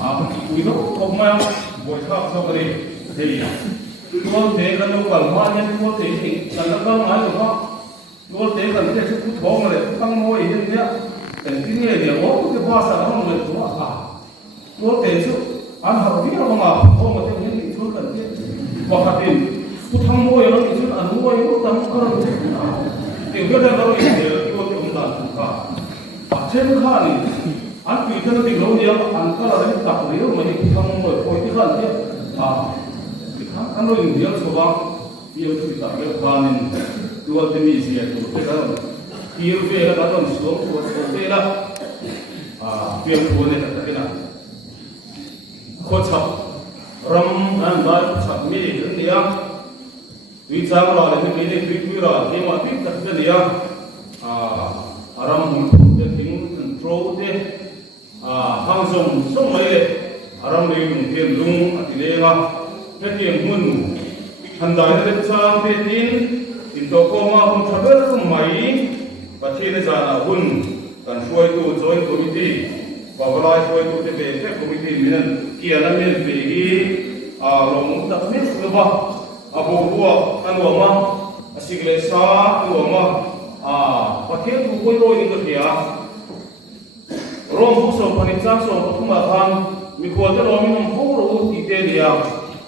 we know of my voice of somebody. Tôi thấy là nó còn hoa nhân tôi thấy thì là nó có nói được không? Tôi thấy là cái sự thổ mà để tăng môi như thế, cái nghề điều đó cái hoa sản nó người chúng à. Tôi thấy sự ăn học biết không mà không mà theo những cái thứ cần thiết. Hoặc là tiền tôi thăng môi nó thì sự ăn môi nó tăng có được thế nào? Thì biết là nó là để tôi cũng là chúng ta. Trên khá này ăn quỷ thân thì lâu nhiều ăn có là đánh tập nếu mà những thăng môi thôi cái cần thiết. Anh nói những điều số bao nhiêu thứ tập việc làm nên tôi tin gì vậy tôi thấy là nhiều việc là làm xuống tôi thấy là việc của này là cái nào khó chấp ram anh nói chấp mình đến đây vì sao là những cái này quý rồi nhưng mà biết tất cả đấy ram muốn được tính control thế hàng dùng sống mấy ram lấy dùng tiền lung thì đây mà cái tiền muốn hành đại là sang tiền in tổ công mà không chấp nhận không mấy và khi này ra là hun cần xuôi tu join committee và lại xuôi tu thì về cái committee mình kia là mình về cái lòng đặc biệt là ba bộ bùa anh bộ mà xí lệ sa anh bộ mà và khi tu coi rồi những cái kia rong bút sổ phần trang sổ không mà tham mình quan tâm đến mình khôngรู้อีกเดียว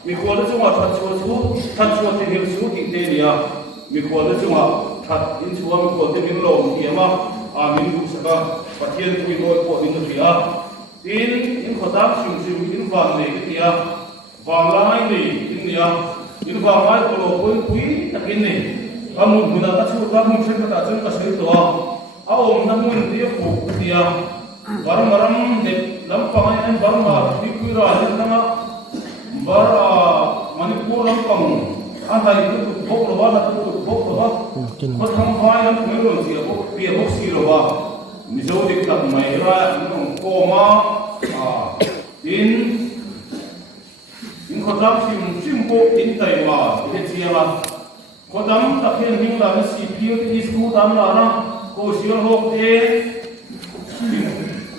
มีคนที่จะมาทัดชัวที่เห็นชัวที่เดียวมีคนที่จะมาทัดอินชัวมีคนที่มีลมเกี่ยมามีรู้สึกว่าประเทศคุยโดยพวกอินเดียอินขดาชิมอินฟังเลยที่อ่ะฟังไล่เลยอินเดียอินฟังไล่ตัวเราคุยตะกินเลยมุนตัดชัวมุนเชื่อตัดชัวก็เสียตัวเอาน้ำมันเดียวผูกเดียวbarang-barang dalam panganan barang di kuira dengan bara Manipur lampang ada itu bok loba itu bok loba petang fai yang menurut dia bok si loba miso diktat mai ra koma in khodam sim bok in taiwa ini siapa khodam tak yang la si piu di school tam la na ko sial hok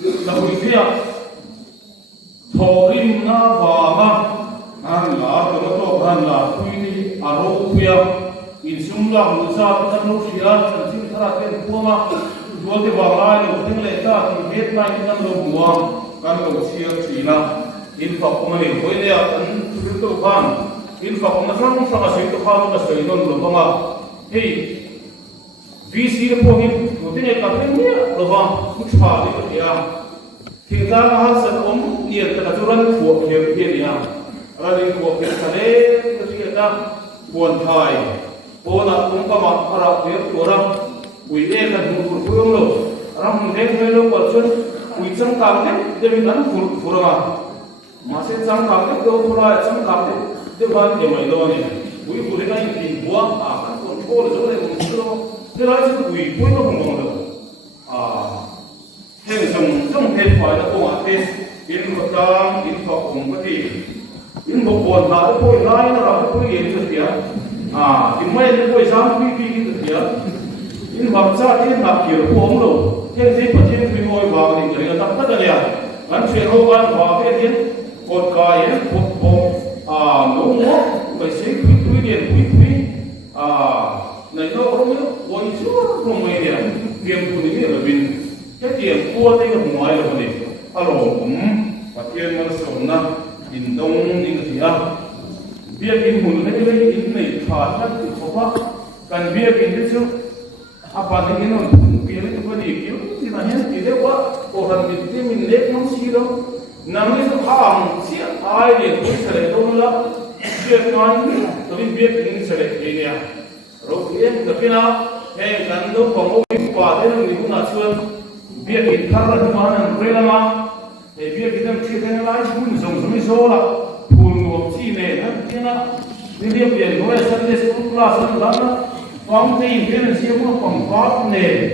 là buổi kia thổ rim na vama anh là cái đó anh là quy đi aro kuya in sum la hulu sa ta no sia san sim thara ken puama dual de wala lo ting le ta ki het na in lo muwa kan lo sia china in fa kuma le koi le an tu to khan in fa kuma sang sa ka to khan ka sei non lo banga hey VC le po hin to tin e ka pen ni lo ba ku cha de ya thì ra hàng sản phẩm nhiệt là cho rắn thuộc hiệp hiện nhà ra đi thuộc hiện sản đấy cái gì đó buồn thải cô là cũng có mặt ra việc của răng quỷ đen là một phương rồi răng đen hơi lâu còn chân quỷ trắng cảm đấy để mình ăn phụ ra mà sẽ trắng cảm đấy đâu phụ ra trắng cảm đấy để bạn để mày lo này quỷ phụ đấy này thì búa ăn còn cô là chỗ này cũng chưa thế là quỷ quỷ nó không bằng được hiện trong hiện phải là công an in một trang in học cùng cái gì in một buồn là cái bôi lái nó là cái bôi gì được chưa in mấy cái bôi giám phi được chưa in học ra in học kiểu của ông rồi thiên gì mà thiên phi ngồi vào thì người ta tất cả liền gắn chuyện hô ban vào cái thiên một cái một ngỗng ngỗng phải xí quý điện quý này nó có mấy quay chưa không mấy điện game của những người là bình cái tiền cua đây là ngoài rồi này, alo và tiền nó sống na, in đông in cái gì à, việc in hùn này cái in này phá chất thì khó quá, cần việc in cái chứ, bạn này nó việc này có gì kiểu thì là nhớ thì đấy quá, còn mình lấy không xí đâu, nằm cái hàng xí ai để tôi sẽ lấy đâu nữa, việc nói tôi việc in sẽ lấy cái này, rồi cái nào, cái cần đâu còn ông qua thế rồi mình cũng là chưa việc ít thằng là chúng ta làm rồi mà để việc cái them chia thành lại cũng giống số là buồn ngủ chi này đó thế nào đi việc biển nói sân để xuống là sân lắm đó phóng thì cái này siêu nó còn có nề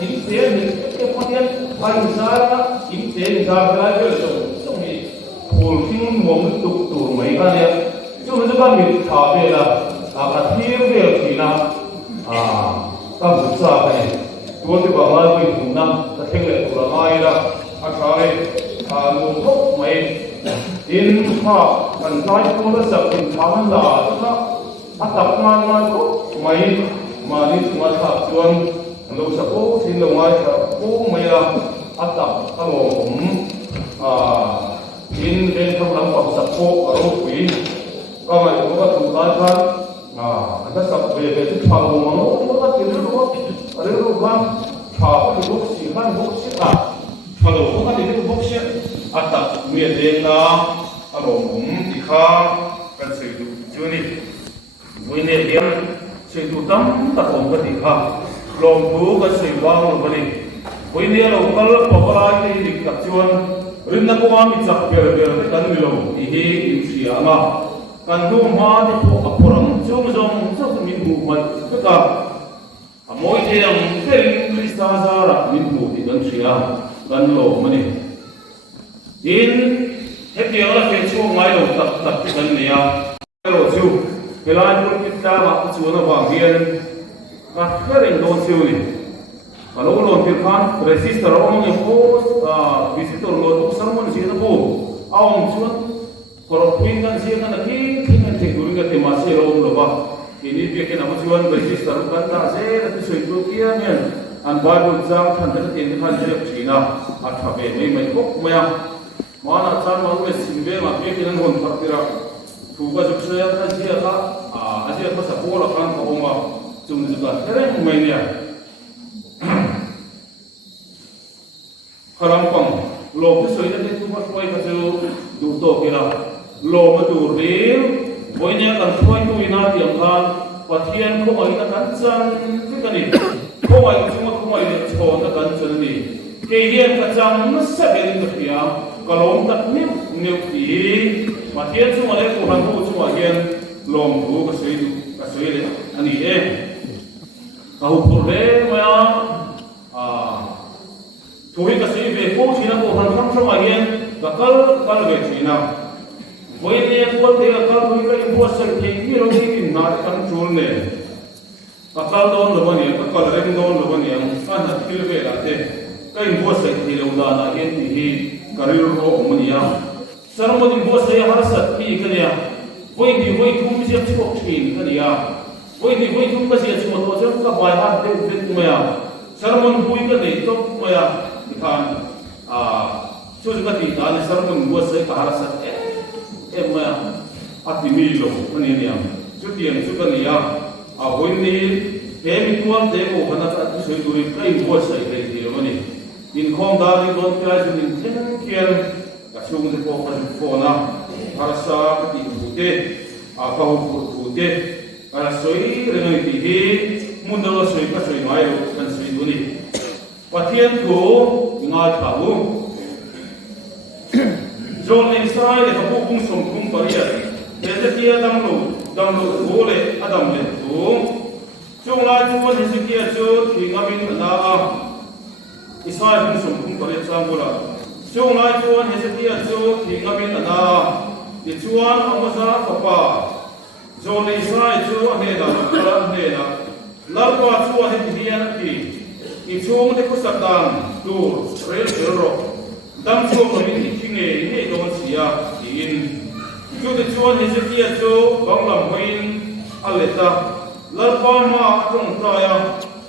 chính tế những cái quan điểm hành ra chính tế ra cái cái sống gì buồn khi muốn tục tủ mấy cái này chứ bây giờ mình thả về là cả thiên về thì là các quốc gia này tôi thì bảo là mình cũng năm là thiên lệ của là ai đó anh nói nụ hốc in ha kan lai ko la sak in thaman la na atap man ko mai mali ma tha chuan lo sa ko sin lo ngai sa ko mai la atap alo in den thong lam pa sa ko aro pi ka mai ko ka tu ta khan ata sak be be ti phang mo mo ko ka ti ro are ro ka tha ko ro si khan ro si a phalo ko ka ti ro si ata mi de na alo ti kha kan se du chu ni vui ne liam se du tam ta ko ka ti kha lom bu ka se wa mo ba ni vui ne lo kal ko ka ti dik ka chuan rin na ko ma mi chak ber ber kan mi lo i he in si ama kan du ma ni ko aporang chung jong chak min bu ma ka moi te ang pen krista zara min bu ti kan sia kan lo ma ni in he ti ala ke chu ngai lo tak tak kan ne ya lo chu kelai pun kita ma chu na ba hian ka kering do chu ni kalau lo tirkan register orang yang post visitor lo sermon sih tu awam cuman koropin kan sih kan lagi kan teknologi kan temasi lo bah ini dia kan apa cuman register kan tak sih tapi suatu kia ni an baru jam kan kita ini kan jadi China atau apa ini kok mana cara mau simbe mak dia kan hon terkira tugas saya kan sih aja apa sekolah kan kau mah cuma juga keren mainnya Karampang, lo tu soalnya dia tu buat koi kacau duto kira, lo betul real, boynya kan koi tu ina tiang kan, patian kau mai kan kancang, kita ni, kau mai cuma kau mai cakap kan kancang ni, kehian kacang masa beri kerja, kalau tak ni patian cuma le Tuhan tu cuma kian lom tu kasih le, ani kau pulih maya Tuhi kasih beko Cina ko hantam sama hian bakal be Cina. Boy ni ko te bakal tuhi ka imbo sar ke ni ro ki na kan chul ne. Bakal don lo bani bakal reng don lo bani ang kan kil be la te. Ka imbo sar ke lo da na hian ti hi karil ro mani ya. Sar mo imbo sar har sat ki kan ya. Boy kum si chok chin kan ya. Boy kum ka si chok to ka bai ha de mo ya. Sar mo bui ka de to mo ya. Kan juga di dalam sermon buat saya keharasat hati milo ini yang cuti yang suka ni yang ini kami tuan demo karena tak saya duri kain buat saya dari dia ini in kong dari don kaya jadi kian kasih untuk fokus fona harasa ketika putih apa putih karena soi dengan itu mundur soi kasih mayu kan soi duri Patian ko ngai tahu, John Israel itu bukan sungguh pariah. Dia damlu boleh adam itu. Cuma cuma sekian tu hingamin na Israel bukan sungguh pariah sambula. Cuma sekian tu hingamin na dicuan amasa apa. John Israel tu hena, lalu cuan hentian ti. Ichung de kusatang tu rel dam chu ko ni kinge ni don sia in chu de chuan ni sekia chu banglam hoin aleta lalpa ma chung ta ya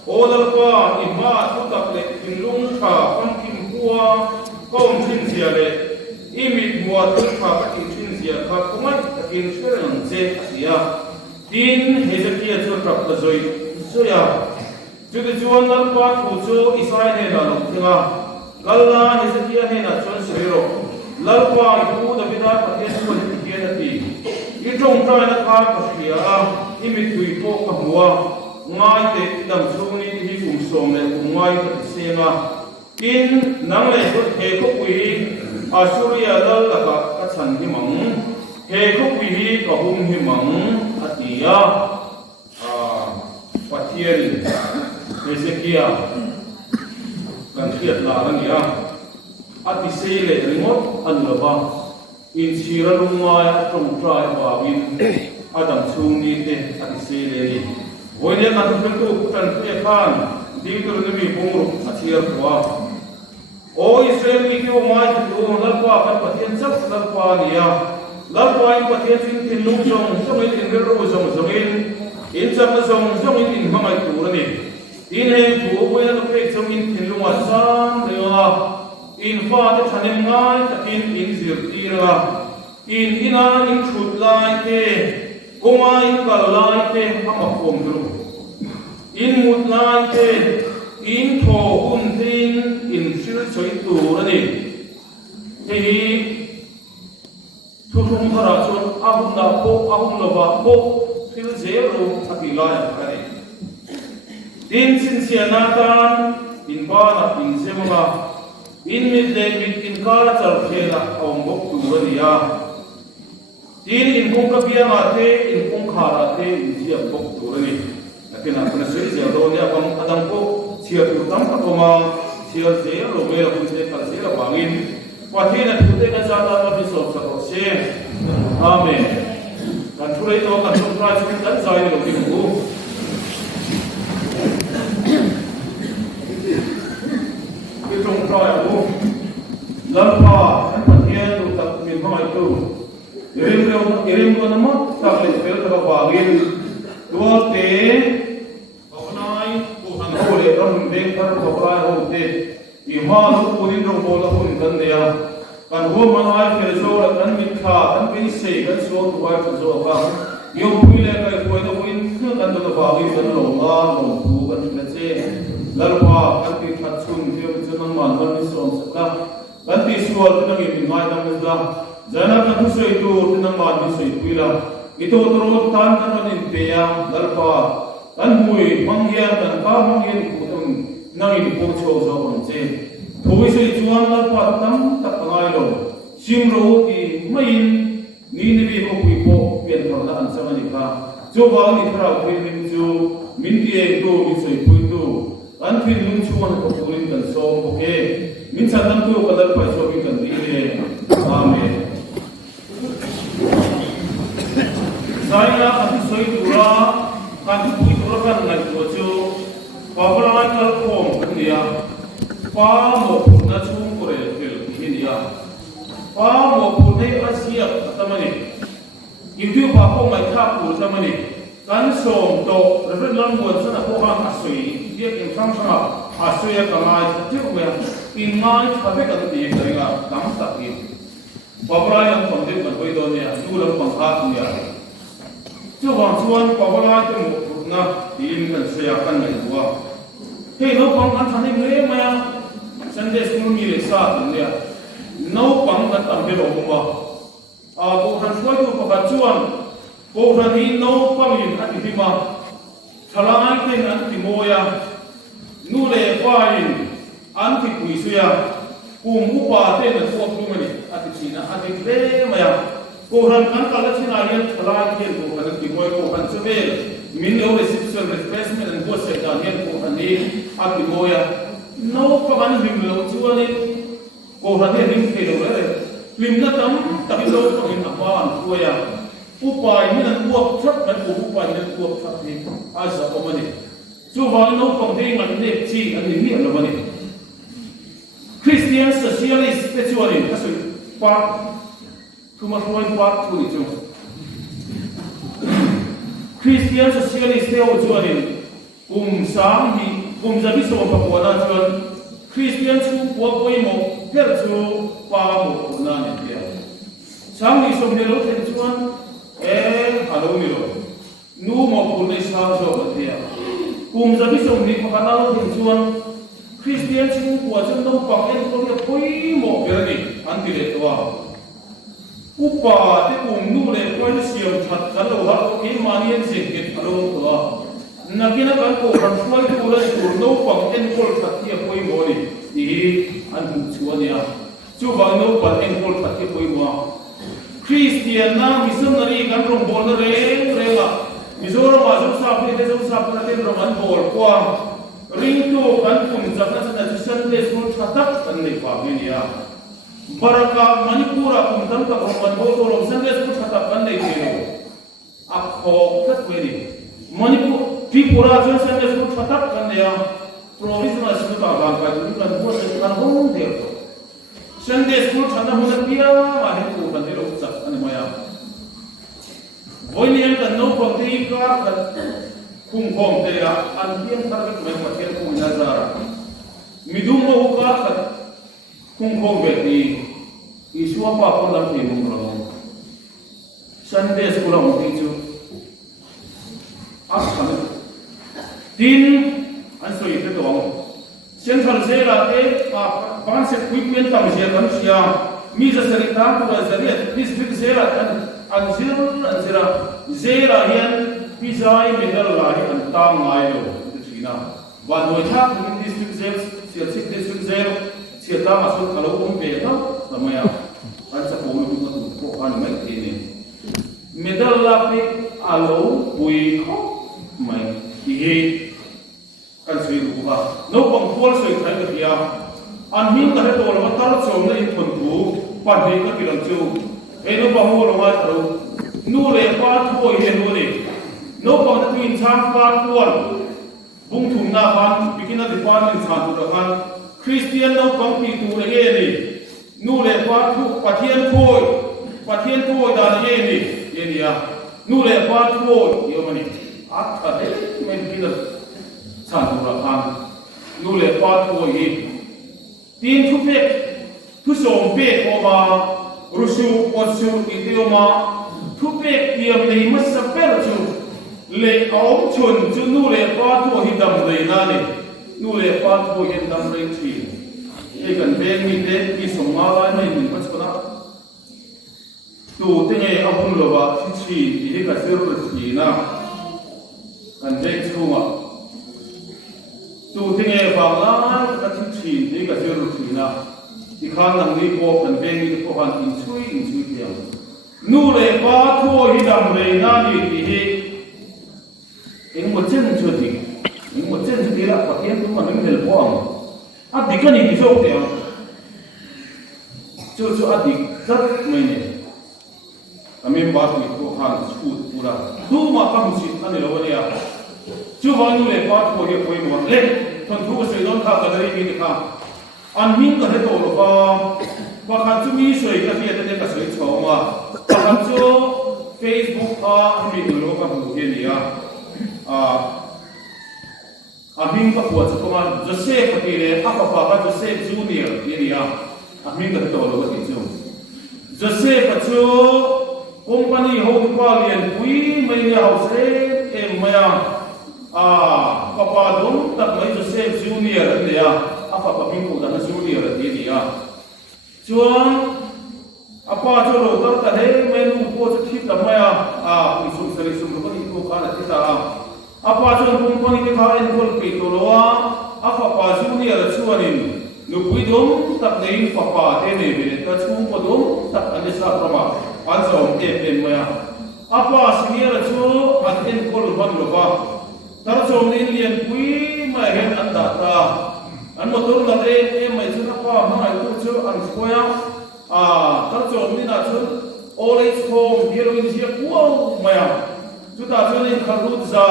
o lalpa ni ma tu tak le in lung tha pan kim huwa kom tin sia le imi muat tu tha ka tin sia ka kumai takin seran je sia tin hezekia chu tak ta zoi soya Jadi jual lalpa tujuh Israel ni dalam tengah Galla Hezekiah ni nak jual sehero lalpa itu dah bina pakai semua dia nanti Ijong try nak kasih imit kui po kahua ngai te dam suni hi kumsom le ngai te senga in nang le ko he ko kui Asuria dal laka kachan hi mang he ko kui hi kahum hi mang atia patieri Hezekiah kan kiat larang ya ati sele remote anlaba in sira rumaya trong try bawin adam suni te ati sele ni boyne kan tu kan te kan ditur ni bungru asir kwa o Israel ni ko mai tu lalpa kan patia pathian chak lalpa nia lalpa in pathian in lung jong in ro jong in chak na jong in mangai tur ni in he thu ko na pe jong in lung a san rewa in fa te thanem ngai takin in zir tira in ina in thut lai te konga in kal lai te hama khom dru in mut lai te in tho un tin in sil choi tur ni hi thu thung thara chon ahum na po ahum lova po thil zero thakila ka ni din sin siana tan in ba na in semanga in mit de mit in kala char khela om bok tu ria din in kong ka bia ma te in kong khara te in sia bok tu ri lakina kana sui sia do ne apam adam ko sia tu tam ka toma sia zero me la kun se ka zero bangin Watina tude na zata na biso sa kose. Amen. Kan tulay ito kan tulay sa kan zay ni Lord ko. Itong tulay ako. Lalpa ang patiyan o takmin mga ito. Irim ko naman taklit pero tabagin. Duwate pakunay ang huli ang bengkar pakunay hote. Iman ko din rong bola ko din dia kan ho manai ke zo kan mikha kan pe se kan so to wa zo ka yo puile ka ko do in kan do ba gi kan lo ma lo bu kan na che lalpa kan ti that chun ti jo man man kan ni som sa kan ti sual kan ngi mai dam da jana kan so i to tin man ni so i puila ito tro tan kan ni pe ya lalpa kan hui mangya kan ka mangya ko nangin po cho zo on che thoi se chuan la pa tam tak ngai lo sim ro ti main ni bi ko pi po pian thor da an sama ni ka jo ba ni thra thoi min ju min ti e do mi se pui do an thi lung chuan ko purin kan so ke min sa tam tu ko dal pa so bi kan ti e amen sai na an soi tu ra kan pui tu ra kan ngai ko chu Pablan kal kom dia pa mo na chung kore tel hinia pa mo pune asia tamani indu pa ko mai tha pu tamani kan som to ren lam bon sana ko ha asui dia in sang sama asui ka mai tiu me in mai tha be ka ti ga dam ta ki Pablan kom de ka koi do nia du lam pang ha nia chu wang chuan Pablan te mo na in kan se ya kan mai wa Hey, no pang kan thani me maya Sunday school mi le sa tin ya no pang kan tam be lo ma ko han suai tu pa chuan ko han ni no pang in at ti ma thalangai te an ti moya nu le fain an ti kui su ya kum upa te na so tu mani at ti na at ti le maya ko han kan ka la thina yan thalang ke ko kan ti moy ko han se min no reception replacement and was set down here ko ani ati moya no paman lim lo chuani ko hane rim ke lo re lim na tam tabi lo ko in apan kuya upai min an buak thap kan ko upai nan buak thap ni asa ko mani chu wal no pang dei ngan ne chi an ni lo mani Christian socialist spiritually asu part kuma point part tu ni chu Christian socialist theo chuanin sang hi zabi so pa ko na chuan Christian chu ko poi mo per chu pa mo na ni dia sang ni som ne lo ten chuan alo ni lo nu mo ko ne sa so ba dia zabi so ni ko ka na lo ten chuan Christian chu ko chuan no pa en ko ya poi mo per ni an ti le to upa te nu le ko ni siam that kan lo ha ko in manian se ke alo to nakina kan ko kan floi tu la tu no pang en kol thati poi mo ni ti an chuania chu bang no pa en kol thati poi mo Christian na missionary kan rong bol na re la misoro ma zo sa pe te zo sa pa te rong an bol kwa ring tu kan kum zakna sa Sunday school thatak kan ne pa ya baraka manipura kum tam ka rong bol to rong Sunday school thatak kan ne te akho kat weri manipur Tripura Sunday school thatak kan ya provisional school ka kan ka kan ho se kan ho de Sunday school thana ho na pia kan khum khom te la an hian thar ke me pathian khum na za midum mo ka kan khum khom ve ti isua pa pon lam ti mum ro Sunday school ang ti chu as kan tin an so ite to ang sian thal se la te pan se quick pen tam se kan sia mi za sarita ko za ria district se la an zira zera hian pizai medal la hi an ta ngai lo china wa noi tha in district sales sia district sale sia ta ma su kalo um be ta samaya an sa ko lu ta ko an mai ti ni medal la pe alo pui kho mai ki he kan sui ku ba no pang pol soi thai ka dia an min ka to lo tar chom na in thon tu pa de ka kilang chu eno pa ho lo ma tro nu le pa thu he nu le no pang twin chang pa tuan bung thum na ban bikina department chan tu kan Christian no pang pi tu le ni nu le pa thu pathian thoi da ye ni ya nu le pa thoi yo mani at ka de men bikina chan tu kan nu le pa thoi hi tin thu pe thu som pe ko ma rusu osu idioma thu pe tiam nei masa per chu le aum chun chu nu le pa thu hi dam dei na ni nu le pa thu hi dam dei thi e kan ben mi te ki som ma la mai ni pas kana tu te nge apun lo ba chi hi ka ser ru chi na kan de chu ma tu te nge ba la ka chi hi ka ser ru chi na ti khan nang ni ko kan ben ni ko han in chui tiang nu le pa thu hi dam dei na ni ti hi in mo chen chu ti in mo chen ti la pa tian tu ma nang del po ang a di ka ni ti so te ang chu a di zat mai ne amen ba tu ko han chu pura tu ma ka mu si an le lo ne ya chu ba nu le pa thu hi ko mo le thon thu se don ka ka dai ni ka an min ka he to lo ba ba khan chu mi soi ka hi ta ne ka soi chaw ma ba khan chu Facebook a mi lo ka bu ke ni ya a min ka po chu ma Joseph ki le a pa ka Joseph Junior ni ya a min ka to lo ka ti chu Joseph chu company ho pa lian pui mai ya ho se em ma ya papa dum tak mai Joseph Junior ni ya apa paminggu dan Junior ni ya chuan apa chu ro tar ta he menu ko chu thik ta ma ya isum sari sum ro ni ko kana ti ta apa chu company ke kha en kol pe to lo apa pa Junior chuanin nu pui dum tak nei papa te ne be ta chu ko dum tak ane sa prama an so em ma ya apa senior chu an en kol ban lo ba tar chom ni lian pui ma hen an da ta an motor la em mai chu pa ma ai ku chu an skoya tar chom ni na chu all age home hero in sia wow ma ya chu ta chu ni khalu za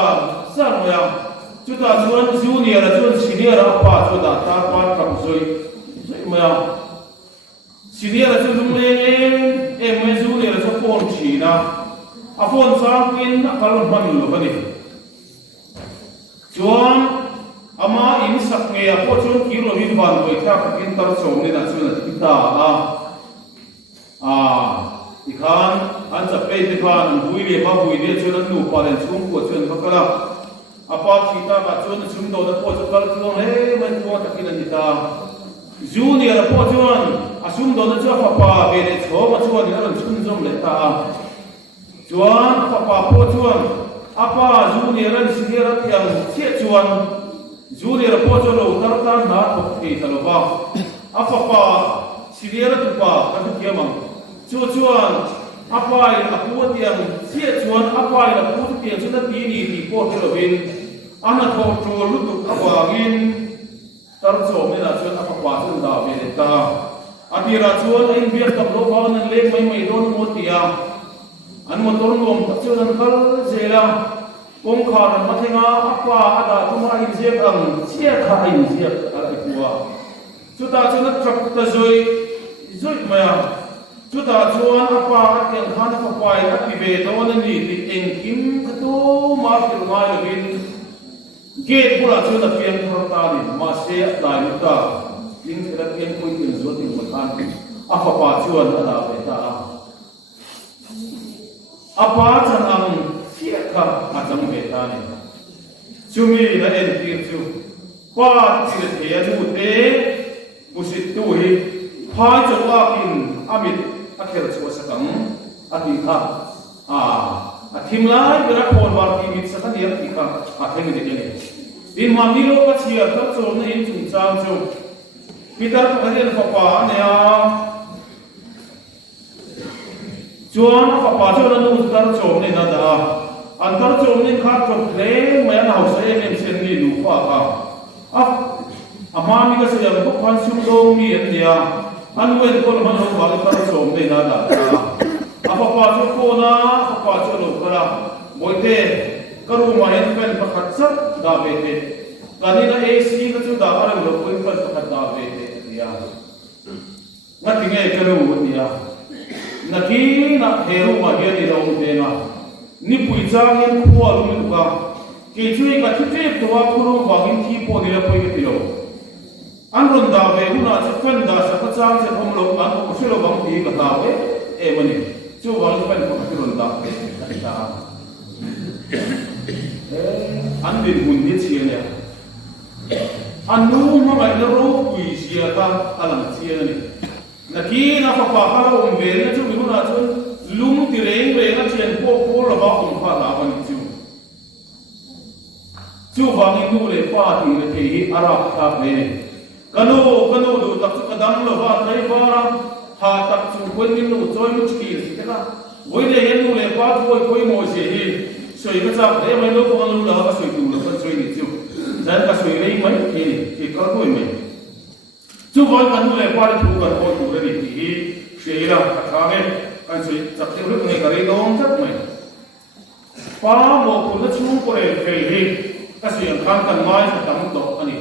sa ma ya chu ta chuan junior chuan senior pa chu da ta pa kam zoi ma ya senior chu dum le em mai junior chu phone chi na a phone sang pin na kal man lo ba ni chuan ama in sak nge a po chun kilo hin ban koi tha kin tar chom ni na chuna ta ikhan an cha pe te khan hui le ma hui le chuna nu pa len chung ko chun fakala apa thita ba chun chum do na po chu kal chu le man ko ta kin ni ta junior po chun asum do na chu fa pa be le cho ma chuan ni ran chun jom le ta chuan fa pa po chuan apa junior ran senior tiang che chuan Junior po cholo tarta na thok ti taloba afapa senior tu pa ka tu kiamang chuan apa in apu tiang sia chuan apa in apu tiang chuna ti ni ti po helovin ana thok to lu tu awangin tar chom ni na chuan apa chun da be ta atira chuan in biak tam lo ba nan le mai don mo tia an motor ngom ta chuan an kal zela kong khan ma thenga apa ada tuma in je ang chia kha in je ala kuwa chuta chuna truck ta zoi ma ya chú ta chuan apa tiếng khan fa pai at pi ve to na ni ti eng kim ka tu ma kil ngai lo bin gate pula chu na pian thar ta ni ma se dai lu ta ling ra pian koi tin zo ti ma khan apa pa chuan ala ve ta apa chan ang sia ka a jang ve ta ni chu mi na en ti chu pa ti le te nu te busit tu hi hai chu wa kin amit akhir chu sakam ati kha a thim lai bera kon war ti mit sa ni ati kha a theng de ne in ma mi lo ka chia ta chu na in chung chang chu Peter ka den fa pa ne a chuan fa pa chu na nu tar chu ne na da an tar chu ne kha ko le ma na ho sa em sen ni lu fa ka a ma mi ka se ya ko khan su do mi en dia an wen ko man ho wa tar chu ne na da apa pa chu ko na apa chu lo kala moite karu ma en pen pa khat sa da be te kanina AC ka chu da ara lo ko pen pa khat da be te ya ngati nge karu ni ya na ki na hero ma ge ni ro te na ni pui chang en khu a lu ni ka ke chui ka thi te to wa khu ro wa gin thi po ni la poi ke ti ro an ron da be hu na cha fen da sa ka chang che hom lo an ko se lo bang ti ka da we e mani chu wa lu pen ko ka ron da ta an bin mun ni chi ne an nu ma ba le ro pui sia ta alam chi ne na ki na fa pa ha ro be ne chu mi na chu lung ti reng be na chen po po lo ba kum pha la ban chu ba ni nu le pa ti le te hi ara ta be kanu du tak ka dam lo ba tai ba ra ha tak chu ko ni nu choi mu chi ti ka voi le yen nu le pa voi mo se hi soi ka cha le mai lo ko nu la ka soi tu lo ka soi ni chu dan ka soi rei mai ki ka ko mai chu voi ka nu le pa tu ka ko tu re ni hi se ra ka tha me kan soi chak te ru ne ka re dong chat mai pa mo ko na chu ko re fe hi ka soi kan kan mai sa tam to ani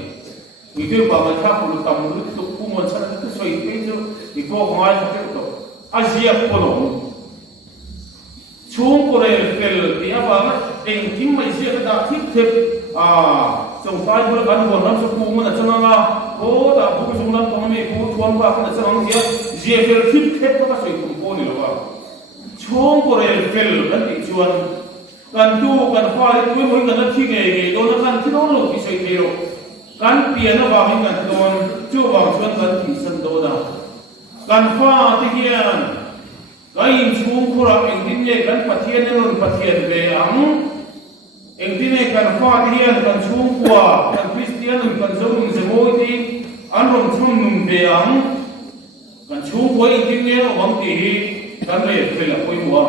ni te ba ma tha ko tam lu tu ku mo cha ka soi pe chu ni ko mai sa te to azia ko no chung ko re fel ti a ba ma eng kim mai sia ka da thik thep trong phái bữa ăn buồn lắm số cũ mà là cho nó là cố đã bố chúng nó có mấy cố thuần vào cái là cho nó kia dễ phê thip thép nó có sự cùng cô này rồi chung của này phê là bị chuồn cần tu cần khoa đấy cuối mỗi cần nó thi nghề đó nó cần thi đó là cái sự thế rồi cần tiền nó vào mình cần đồn chưa vào chuồn cần thì sân đó đâu cần khoa thì kia cái in chung củaเราเองที่เนี่ยcần phát hiện nên luôn phát hiện về ắng eng tin ne kan fa hian kan chung kwa kan Christian kan zum ze moi ti an rom chum num be ang kan chung kwa eng tin ne wang ti hi kan re fel a poi wa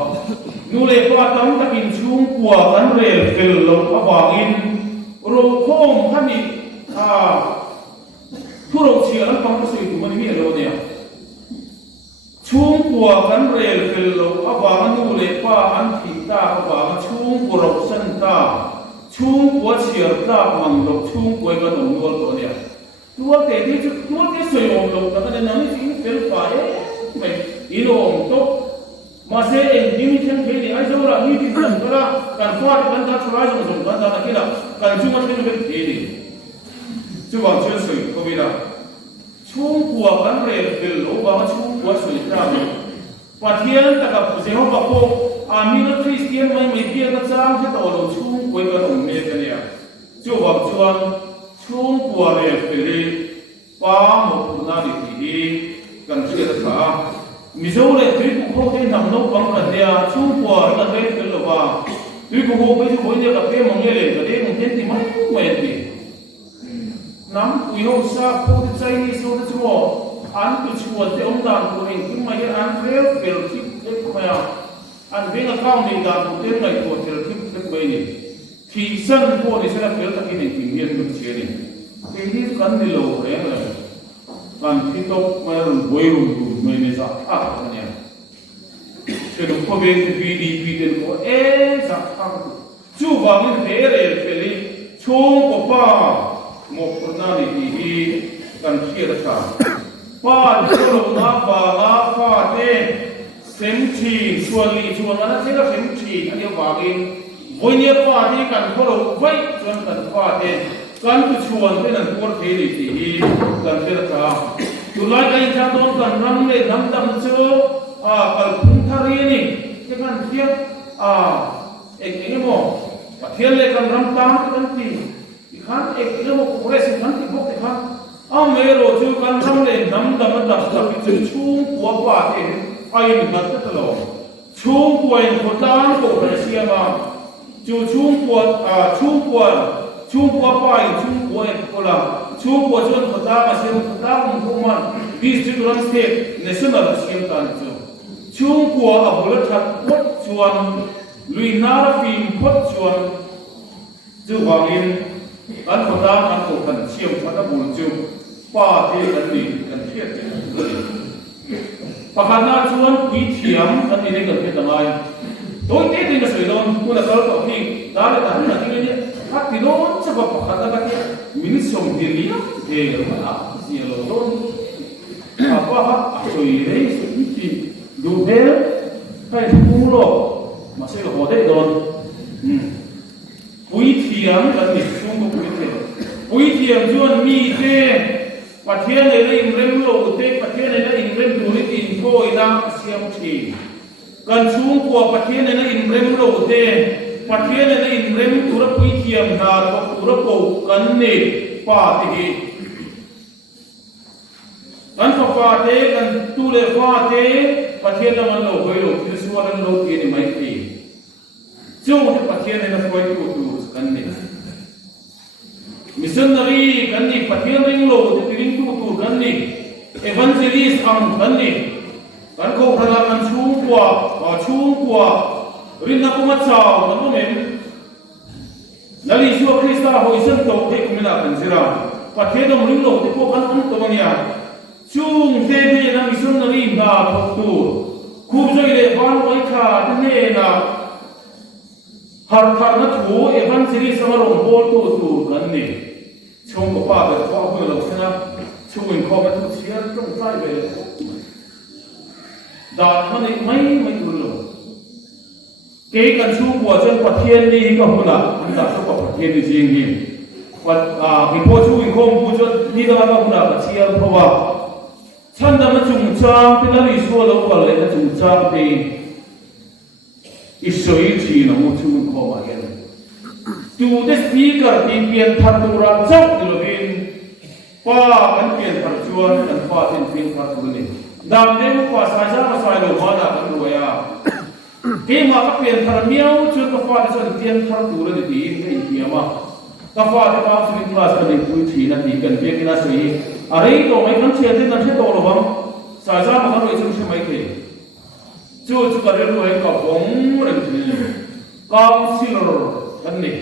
nu le pa tam ta kin chung kwa kan re fel lo a wa in ro khom khani thu ro chi an pang ko sui tu mani mi lo ne chung kwa kan re fel lo a wa nu le pa an thi ta a wa chung ko ro san ta chung kwa chiar ta mang lo chung kwa ga dong lo to ne tua te ti tua te soi om lo ka na na ni sin fel fa e mai i lo om to ma se en dim chen ke ni ai zo ra ni ti san ra kan fa kan ta chura zo zo kan ta ki la kan chung ma chen ke ti ni chu wang chen soi ko mi la chung kwa kan re fel lo ba chung kwa soi ta Pathian ta ka pu se ho ba ko ami na Christian mai dia ka chang he to lo chung koi ka dong me ka ne chu wa chuan chung kwa re pele pa mo pu na di ti kan chi ta ka mi zo le tri ku ho te nam no bang ka dia chung kwa ka re pele wa tri ku ho pe chu ho ne ka pe mong le ka de mong ten ti mai me ti nam ku yo sa po ti chai ni so ta chu an tu chuan te om dan ko eng kim mai an rel fel ki te ko ya an venga kaum ni dan ko te mai ko te ki te ko ni ki san ko ni sala fel ta ki ni ki mien ko che ni ke ni kan ni lo re na kan ki to ma ru boi ru me me sa a ko ni ke no ko be te bi di bi te ko e sa ka chu ba ni te re fel ni chung ko pa mo ko na ni ki kan ki ra ka ba chulu na ba na fa te sem chi chuan li chuan na thế là sem chi anh yêu bà đi với nhiều fa đi cần có đâu vậy chuan cần fa te cần tu chuan thế là có thế đi thì cần thế là cả tu lại cái trang đó cần năm lệ năm tâm chưa cần phun thari này cái cần thiết em mò và thiên lệ cần năm tám cái cần gì thì khán em mò cũng phải xin khán thì bốc thì khán mẹ rồi chú cần năm lệ năm tâm đập chú chung của bà thì ai mình bắt tất cả chung của anh của ta của cái gì mà chú chung của bà chung của anh của là chung của chúng của ta mà xem của ta cũng mà district run state national xem ta chú chung của ở bộ luật quất chuan lui na phim quất chuan chú hoàng yên anh của ta anh của cần xem cho ta buồn chú ba thế cần gì cần thiết và khả năng chuan quý thiểm cần gì đấy cần thiết là ai đối thế thì là sợi đòn cũng là câu hỏi thì đó là ta là cái gì hát thì nó chắc là khả năng cái mình sống tiền lý thì là gì là đòn qua hát rồi đấy thì đủ thế hay cũng lo mà sẽ là họ đấy đòn quý thiểm cần gì chung cũng biết quý thiểm chuan mi thế và thiên này là in rem lộ thế và thiên này là in rem đủ đi in thôi đang xem chỉ cần chung của và thiên này là in rem lộ thế và thiên này là in rem đủ quý thiểm là có đủ cổ cần nè pa thì cần pa thế cần tu lệ pa thế và thiên là mình lộ hồi lộ thì số lần lộ thì mấy thì chung thì và thiên này là phải tu cần nè missionary kan ni pathian ring lo te ring tu kan ni evangelist ang kan ni kan ko phala kan chung kwa rin na kuma chao na mo men nali su krista ho isan to te kumina kan sira pathian dom ring lo te ko kan an to nia chung te be na missionary na tu khu joi le ban wai kha ne na har thar na thu evangelist samarong bol tu kan ni chung của ba về khoa học lâu thế nào chung mình khoa về thực chiến trong tay về đạt nó này mấy thứ lâu cái cần chung của dân Phật thiên đi có một là anh đạt cho Phật thiên đi riêng gì và cái cô chung mình không cô dân đi ra có một là chia không vào chân là nó chung trang thì nó đi xua lâu vào lại nó chung trang thì ít sợi chỉ là một chung mình không vào hiện tu the speaker ti pian thar tu ra chok ni lovin pa kan pian thar chuan kan pa tin pian thar tu ni dam ne pa sa sa ma sai lo ma na kan ruya ke ma ka pian thar miau chu ka pa chuan pian thar tu ra ni ke hi ma ka pa ta ka sin class ka ni pu thi na ti kan pe na soi are to mai kan che tin na che to lo bang sa sa ma ka ro chu che mai ke chu ka re ro he ka bong re ni counselor kan ni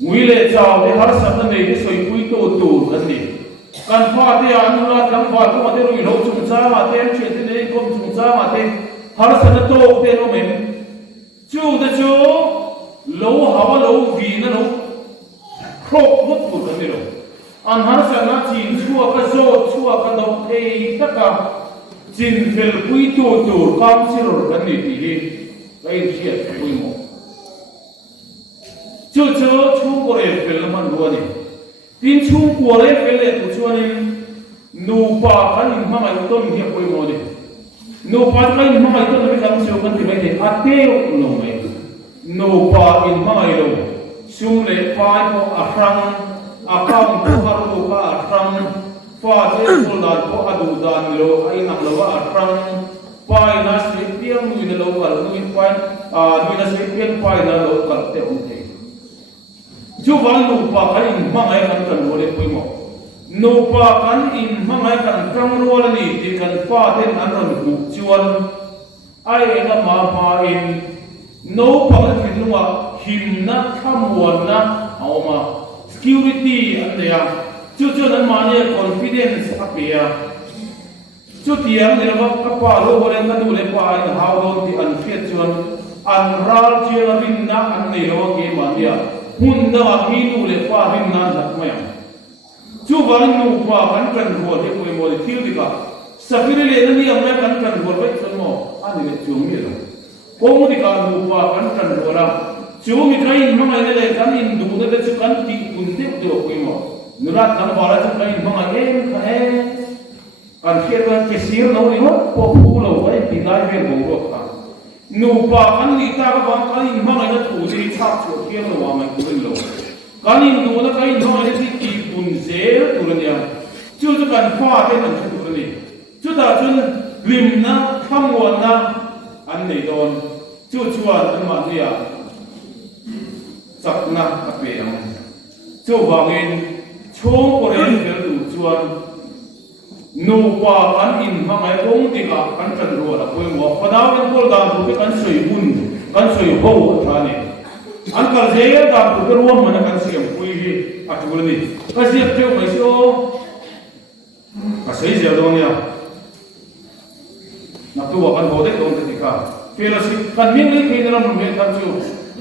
ngui le chao de har sa na nei de soi pui tu kan ni kan pha te an la kan pha ko de ru lo chung cha ma te che te nei kom chung cha ma te har sa na to te no men chu de chu lo hawa lo vi na no khop mut tu kan ni ro an har sa na chin chua ka zo chua ka do te ta ka chin fel pui tu kam sir kan ni ti hi kai chi pui mo chú chung của em phải làm ăn luôn đi, tin chung của em phải là tụi chuan em nô pa cái gì mà mày tôi mình hiểu quay mò đi, nô pa cái gì mà mày tôi mình làm siêu cái gì vậy thì ateo nô mày, nô pa in mà mày đâu, chung lệ pa có akrang có haru có akrang, pa chơi full đàn có adu đàn lo, ai nằm lo akrang, pa na sleep piang nuôi na lo cả nuôi pa nuôi na sleep piang pa na lo cả teo thế chú vẫn nụ pa cái in mang ai kan kan rồi quay mò nụ pa kan in mang ai kan trong rồi này thì kan pa tên anh rồi nụ chuan ai là mà in nụ pa cái chuyện mà him na tham buồn na mà security anh đấy à chú anh mà nhé confidence áp bia chú tiang thì nó các pa lô hồi anh kan đủ lấy pa in how long thì anh phiết chuan anh ra chia rin na anh này nó cái mà nhé hun da hi nu le pa rin na that mai chu wang nu pa kan ro de ko mo de thil dika sapire le ni am na kan ro bai chon mo ani le chu mi lo ko mu dika nu pa kan ro ra chu mi kai no mai le kan in du de chu kan ti kun te de ko mo nurat kan bara chu kai no mai em ka e kan khir ke sir no ni ho po pu lo bai ti dai ve bo ro ka nu pa kan ni ta ka ba kan in ma ngai na thu ji cha chu khir lo wa mai ku lo kan in du na kai no ai ti ti kun zer tu ria chu chu kan fa te nan chu tu ni chu da chun lim na tham wa na an nei don chu chuan an ma ria sak na ka pe ang chu wangin chung ko ren vel tu chuan nu pa kan in ma mai ong ti ka kan ro la ko mo pa da kan pol da bu kan soi bun kan soi ho tha ni an kal je da bu ko ro ma na kan siam pui hi a tu ni ka siam teu mai so ka sei je do nia na tu wa kan ho de don ti ka fellowship kan min le ke na mo me kan chu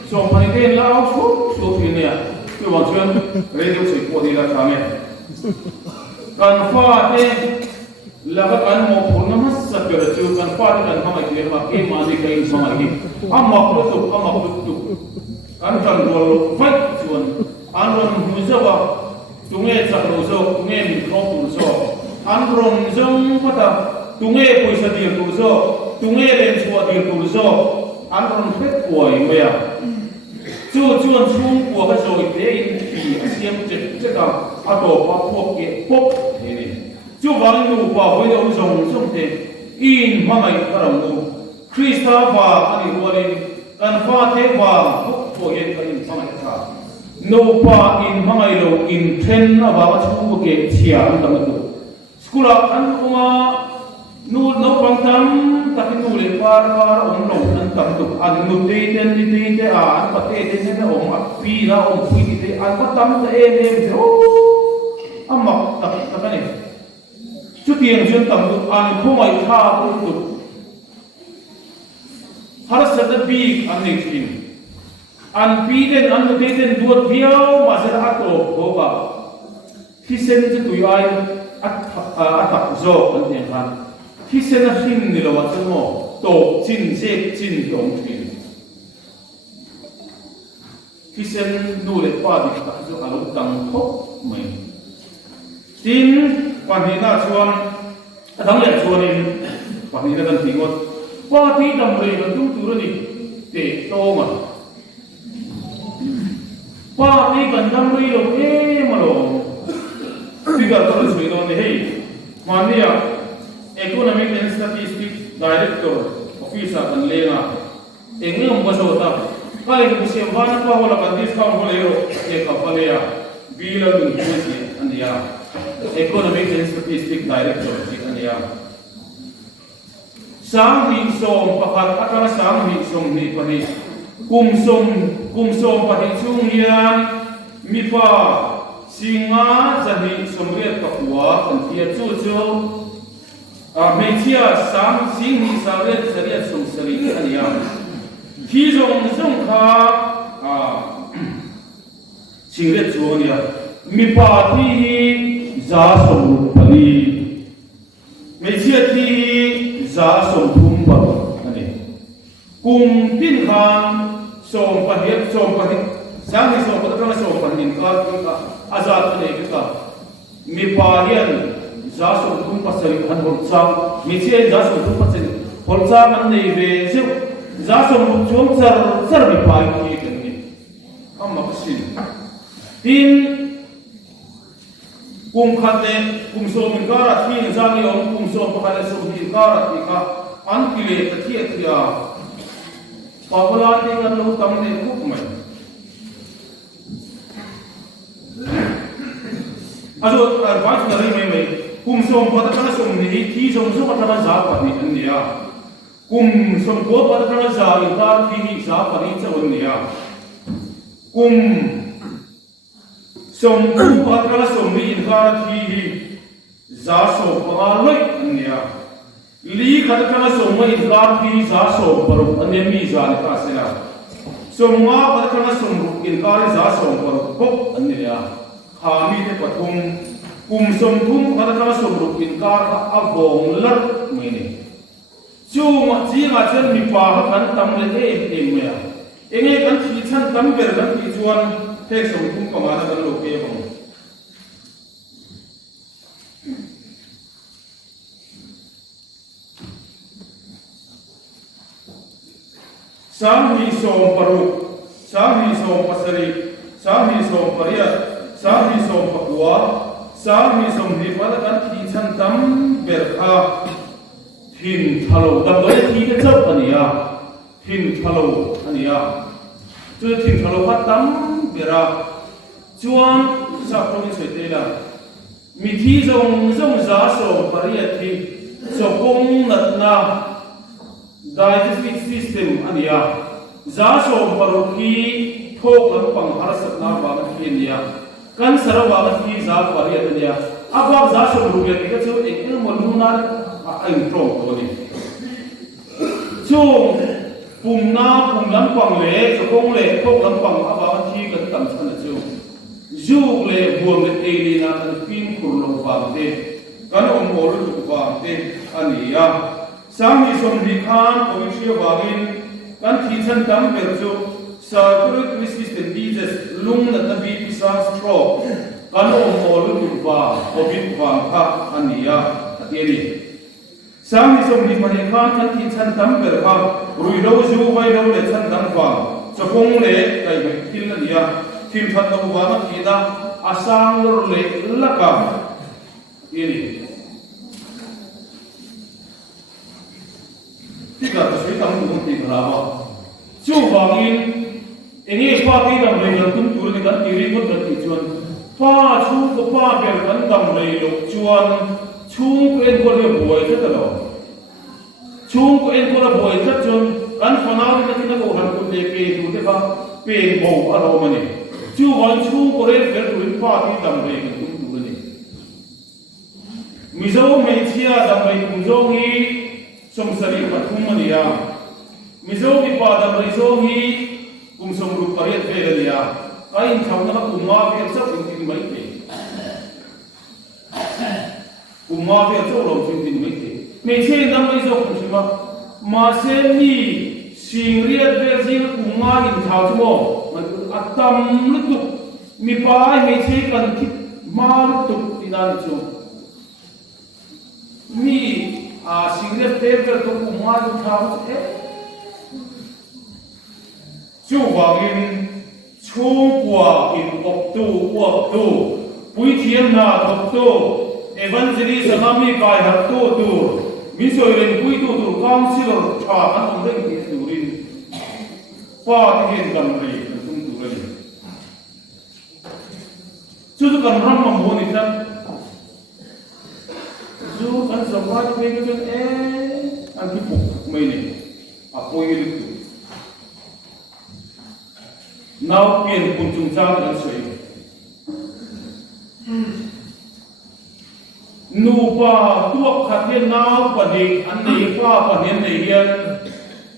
so mani de la so so fi nia tu wa chuan radio sei ko di la tha me kan fa te la ka kan mo phun na mas sa pe chu kan fa te kan ma ke ma ke ma ni kai so ma ki amma ko tu kan ro lo fai chuan an ron hu zo wa tu nge cha ro zo nge mi ko tu zo an ron zong pa ta tu nge poi sa dir tu zo tu nge len chua dir tu zo an ron phet koi me ya chu chuan chung ko ka zo i te in pi siam che ka a to pa pok ke pok ni chu wang nu pa hoi lo zong zong te in ma mai ka ram nu krista ba ani rualin kan fa te ba pok ko yen ka in ma mai ka no pa in ma mai lo in ten na ba chu ke chia an ta tu skula an kuma nu no pang tam ta ki nu le par on lo an tam tu an nu te te a an pa te ne om a pi na om pui te an pa tam ta em o amma ta ni chu tiang chen tam tu an ko mai tha ko tu har sa da bi an ni tin an pi den an te duat biao ma sa a to ho ba ki sen tu ai at zo an ne han ki sen a hin ni lo wa chu mo to chin se chin dong tin ki sen nu le pa di ta zo a lo tang ho mai tin panina chuan adang le chuan in panina kan tingot pa ti dam re kan tu tu ni te to ma pa ti kan dam re lo e ma lo tiga to le sui do ni hei mania economic and statistics director office kan lenga engam baso ta kai ku siam bana pa hola kan discount ho le ro e ka pale ya bila dun ni andia economic and statistics director sikania sang hi som pakhat akara sang hi som ni pani kum som pani chung hian mi pa singa chani somriat ka huwa kan thia chu chu a mechia sang sing hi saret saria som sari ania hi zong kha a singret chu ania mi pa thi za som pali mechia thi za som thum ba ani kum tin khan som pahit sang hi som pa som pahin ka azat ne ka mi pa hian za som thum pasari han hol chang mechia za som thum pasari hol chang an nei ve se za som chom char mi pa ki kan ni amma pasin tin kum khate kum so min kara thi zani om kum so pa khale so min kara ti ka an kile ta thi atia pawala ti kan lo tam ne khuk mai azo advance na ri mai kum so pa ta kana so ni thi so pa ta za pa ni an dia kum so ko pa ta kana za i ta thi za pa ni cha on dia kum som pa kana som ni in ka thi za so pa loi ania li khat kana som mai in ka thi za so paru ane mi za ni ka sela som ma pa kana som in ka za so paru ko ania kha mi te pathum cùng sông thung khá là sông lục in car a vòng lật mấy này chú mà chỉ là chân mi pa khăn tâm lệ em mẹ anh ấy cần khi chân tâm về cần khi chuan thế sông thung có mà cần lục em không sáng hi sông paru sáng hi sông pasari sáng hi sông pariat sáng hi sông pakua sáng hi sông hi phải là cần khi chân tâm về kha hin thalo dam doi thi cái chớp ania hin thalo ania chu hin thalo phát tâm bera chuan sa prong se te la mi thi zong za so pariat thi so kong nat na digestive system ania za so paru ki thok lam pang harasat na ba ki ania kan sarawa ki za pariat ania aba za so ruya ki chu ek mon na anh trộm tôi đi chung cùng na cùng lắm quăng lệ cho công lệ không lắm quăng à vào khi cần tầm chân là chung du lệ buồn lệ đi na cần phim cùng lồng vàng thế cần ông ngồi lục vàng thế anh ấy à sáng đi xong đi khám ông chia vàng cần thi chân tắm về chung circulatory system disease lung là bị pisa stroke cần ông ngồi lục vàng covid vàng khác anh ấy à thế đi sáng đi xong đi mà đi khám cần thi chân tắm về khám rồi đâu du vay đâu để chân tắm vàng cho công lệ cái việc tin là gì à tin thật đâu vàng thì ta asang lor lệ là cả ini tiga sesuai tamu mungkin berapa coba ini apa kita melihat tuntur dengan diri kita tujuan pa chu ko pa berkan dam lei lok chuan chung ko en ko le boy ta lo chung ko en ko le boy ta chun kan fanal ka tin ko han ko le pe tu te ba pe bo aro mani chu wan chu ko le ber tu pa ti dam lei ko tuntur ni mizo mai chia dam lei ku zo hi som sari pathum mania mizo ki pa dam lei zo hi kum som ru pariat ve lia kain thamna kumma ke sab tin mai te kumma ke so lo tin mai te me che dam mai zo kum sima ma se ni sing riat ve jin kumma in thau mo man atam lutu mi pa me che kan ki ma lutu inan chu mi a sing riat te ve to kumma in thau e chu wangin chung qua in op tu pui thiam na thop tu evangelist samami kai hat tu mi soi ren pui tu councilor tha an ong reng ti turin pa ti hen dam ri tung tu ren chu tu kan ram mam bon itan chu kan samwat pe ke an ti pu mai ni a poi ri tu now in kunjung jang dan soi nu pa tuak khatien now pa ni an nei pa pa nen nei hian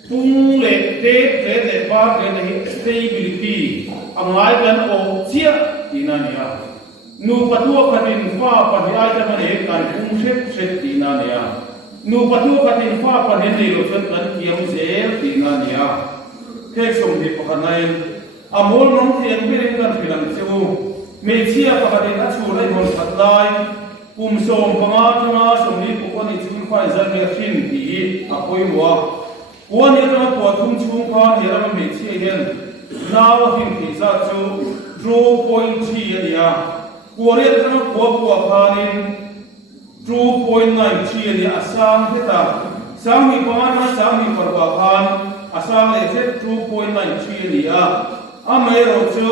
tung le te pa le nei stability angai kan o chia tinania nu pa tuak khatin pa pa ni ai ta ne kan tung set tinania nu pa tuak khatin pa pa nen nei lo chen kan kiam zel tinania ke som ni pa kanai amol nong thian birin kan filang chu me chia pakadin a chu lai hon phatlai kum som panga tanga som ni pu ani chu khai zan me khin ti a poi wa kuan ya na po thum chung khan ya ra me chia hian naw hin ti za chu 2.3 ania kuare na po khanin 2.93 ania asam heta sami panga sami parwa khan asam le 2.93 ania amai ro chu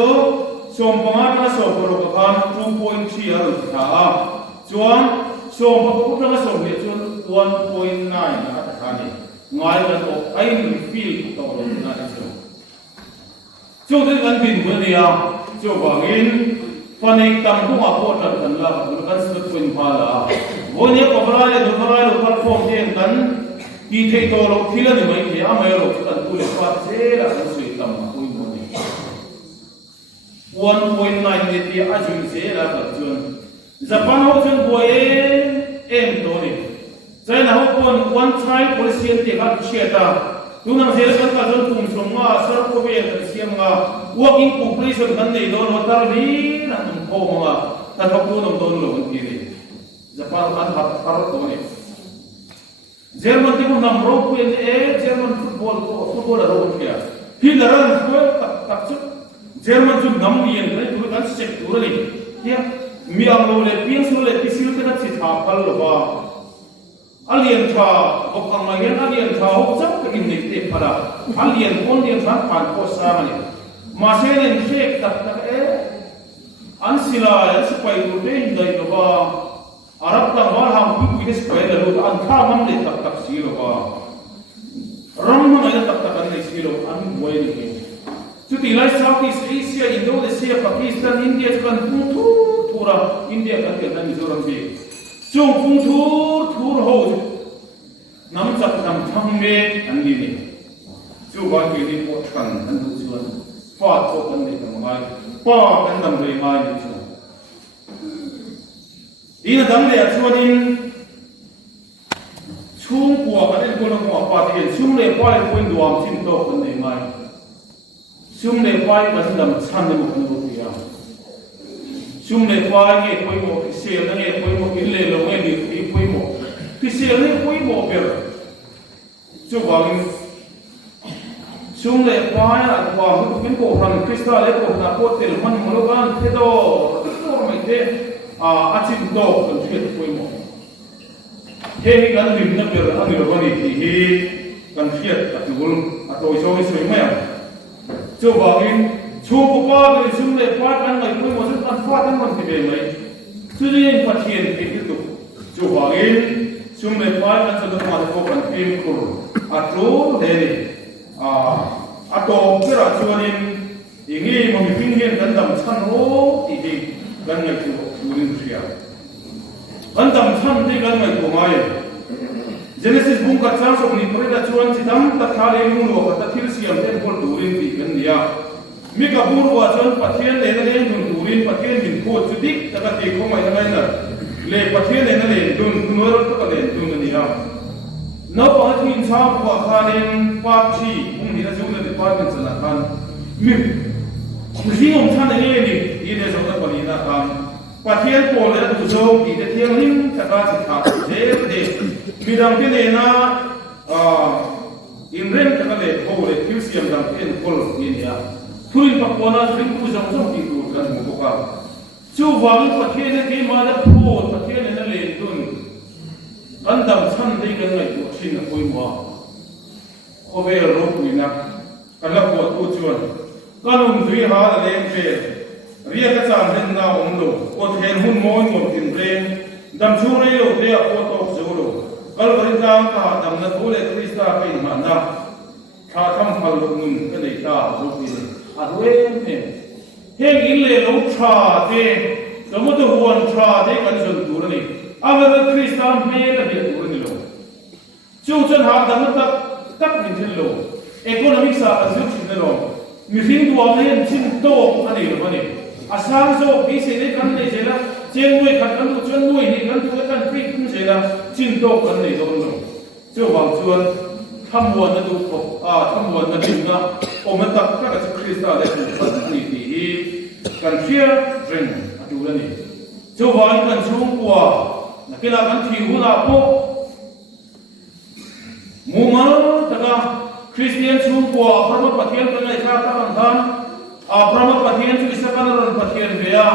som panga na som poro khan 2.3 aro tha chuan som poro na som le chu 1.9 na ta khani ngai na to ai ni feel to ro na chu chu de kan bin bu ni ya chu bangin fanai tam ku ma po tan kan la kan sa twin phala vonia kobra le dukara lo par form ten kan ki thei to ro thila ni mai ke amai ro chu kan tu le pa che la sui tam ku 1.9 ni ti a jing se la ka chun Japan ho chun boy em to ni China ho kon one child policy te ka chiata tunang zel kan ka don tum songa sar ko be ka siam nga working population kan nei don watar ni na tum ko nga ta thok tu nom don lo ki ni Japan kan har to ni German ti ko nam ro ku German football ro ku ya hi laran ko tak chu German chu nam yen ne tu kan check tu ri ya mi ang lo le piang so le pisil te na chi tha pal lo ba alien tha ok ang ma yen alien tha ok chak ke in nik te para alien kon dien than pan ko sa ni ma se len shek tak tak an sila se pai ru te in dai lo ba arab ta war ham ku ku des pai lo an tha mam le tak tak si lo ba ram ma le tak tak an le si lo an boy ni chu ti lai Southeast Asia Indonesia Pakistan India kan tu Pura India kan ke nan Mizoram bi chung pung thur ho nam chak nam thang me an ni ni chu ba ki ni po kan an du chuan fa to kan ni tam mai pa kan nam rei mai ni chu ina dam le chuan in chung kwa kan ko lo ko pa ti chung le pa le ko duam chin to kan nei mai chung le pa kan dam chan ni mo kan bo ya chung le pa nge koi mo se na nge koi mo in le lo nge ni koi mo ki se ne koi mo per chu wang chung le pa ya kwa hu kin ko ran krista le ko na ko tel man mo lo gan te do mai te a chi do kan che koi mo he ni gan lim na per a ni ro ni hi kan khiat ta gul a to so so mai chu wang chu ko pa ni chung le pa kan mai ko mo chu kan fa tan man ti be mai chu ni pathian ke ti tu chu wa in chung le pa kan chu ma ko kan pim ko a tro de ni a to kira chu ni ingi mo mi ping hen kan dam chan ho ti ti kan ngai chu urin ria kan dam chan ti kan mai ko mai Genesis bung ka chang so ni pore da chuan chi dam ta thale mu ro ka ta thil siam ten bol turin ti kan nia mi ka bur wa chon pathian le na le dun turin pathian min ko chu dik ta ka ti ko mai na na le pathian le na le dun no ro to ka le dun ni ya no pa thin cha wa khanin pa chi bung ni na chu na department sa na khan mi ji om than le ni i ne so ta pa ni na khan pathian po le tu zo ki te thiang lim ta ka chi tha de mi dang ke ne na in rem ta ka le ko le qcm dang en kol ni ya Turin pakona turin ku jang jang ti tu kan mo ka chu wang pathian ne ke ma da pro pathian ne na le tun kan dam chan dei kan ngai tu thin na koi mo ko ve ro ku na kan la ko tu chuan kanum dui ha la le pe ria ka chan hen na om lo ko then hun mo ngom tin brain dam chu re lo te a ko to zo lo kal rin dam ka dam na tu le krista pe ma na kha tham phal lo nun ka nei ta zo pi a ruem ne heng in le lo tha te kamu to huan tha te kan zon tur ni amara kristan me la de tur ni lo chu chen ha dam tak tak min thil lo economic sa ka zu chin lo mi hing duam ne chin to ani lo ni asang zo bi se ne kan ne je la chen noi kan kan chen noi ni kan tu kan pri kun se la chin to kan ne zo lo chu wang chuan tham buồn nó đủ khổ tham buồn nó đừng na ôm nó tập các cái Krista để phụ phật thì cần chia rừng đủ lên đi cho vay cần xuống qua là cái là cần thiếu là po mua mà tất cả Christian xuống qua Brahma Pathian cái này khác các bạn thân Brahma Pathian chú isa kan ron Pathian về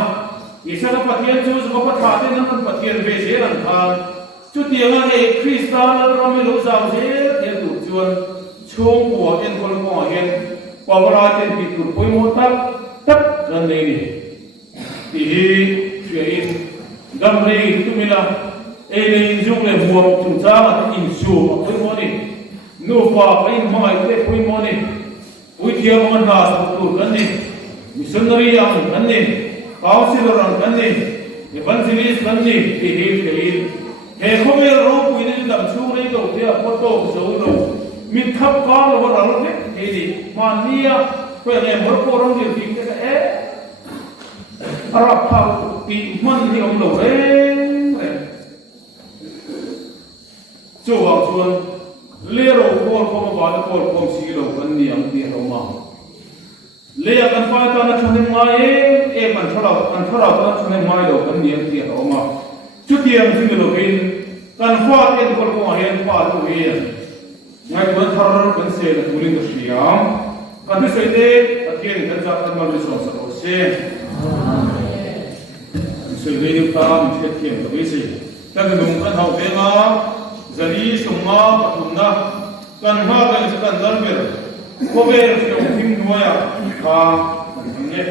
isa kan Pathian chú có phát thà thế nên Pathian về dễ làm thân chú tiếng là Krista nó làm lâu dài dễ chuan chung của en kol ko hen pawra ten pi tur poi mo tak ran nei ni ti hi in gam re tu mila e ne in jung le huam tu cha ma in su poi mo ni no pa pai mai te poi mo ni ui thia mon ha sa tu kan ni missionary yang kan ni counselor kan ni evangelist kan ni ti hi he ko me ro pu ni dam chu re ko te a photo zo lo min khap ka lo ra lo ne e di ma nia ko ne mor ko rong ni ti ke อารับพาตีมันที่องเราเองจู่ว่าชวนเลี้ยเราโคตรเขามาบ้านโคตรเขาสีเรากันเนี่ยอันที่เรามาเลี้ยกันไปตอนนั้นชวนมามันทราตอนนั้นชวนมาเรากันเนี่ยอันที่เรามาจุดเดียวสิ่งเราเป็นการฟาดเองคนก็เห็นฟาดตัวเองไม่ควรทำรันเสียตัวลิงก์เสียงการที่สุดเด็กเกี่ยงกันจากการมาวิสุทธิ์สักเสียสุดเด็กตามเกี่ยงกับวิสิแต่ก็นุ่งกันเท่าเดิมจะดีสมมาปฐุมนะกันมากันจะกันดำเนินโคเวอร์ที่องค์พิมพ์ด้วยข้าทั้งนี้